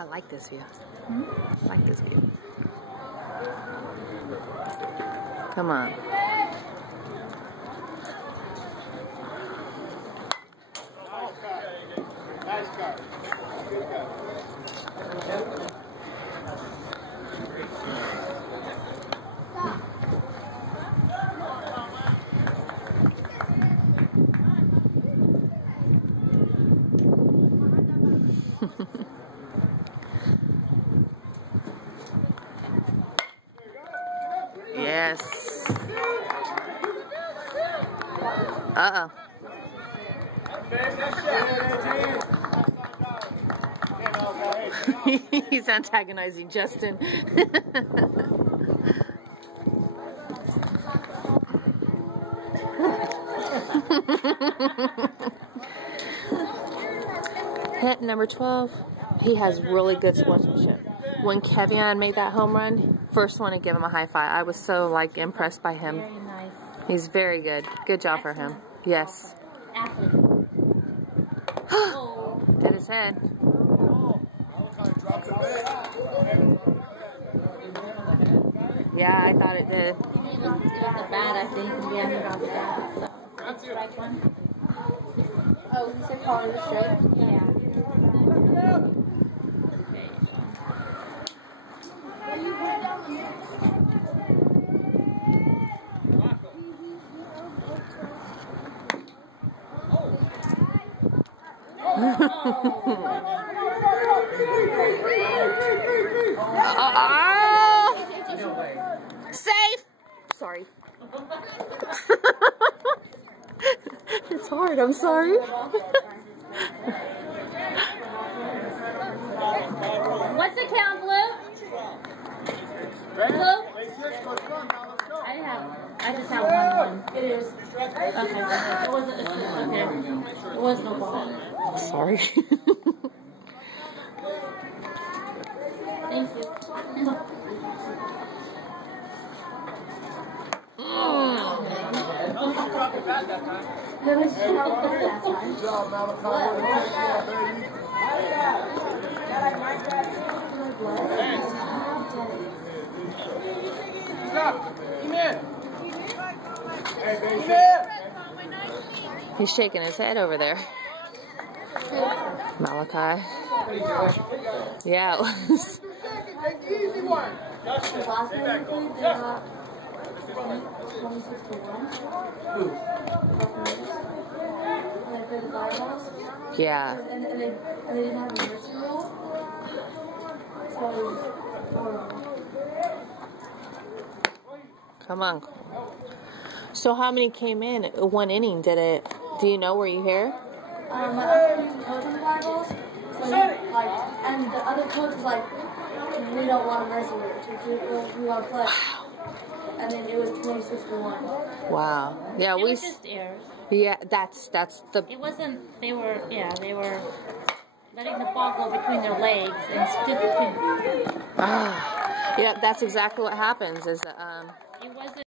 I like this view. I like this view. Come on. Nice card. Yes. Uh-oh. He's antagonizing Justin. Hit number 12. He has really good sportsmanship. When Kevion made that home run, first one to give him a high five. I was so impressed by him. Very nice. He's very good. Good job for him. Yes. Athlete. Did his head. Yeah, I thought it did. It was a bat, I think. Yeah, he got the bat. So. Strike one. Oh, you said calling the straight? Yeah. Safe. Sorry. It's hard. I'm sorry. What's the count, Blue? Blue? I just have one. It is. Okay. It wasn't. Okay. It was no ball. Sorry. Thank you. He's shaking his head over there. Malachi. Yeah, it was. Easy one. Yeah. And they didn't have a mercy rule. So, Come on. So how many came in? One inning, did it? Do you know? Were you here? I'm coaching the Bibles. So and the other coach was like, we don't want a mercy rule. We want to play. And then it was 26-1. Wow. Yeah, It was just errors. Yeah, that's the. It wasn't. They were letting the ball go between their legs and stood between. Yeah, that's exactly what happens. Is It wasn't.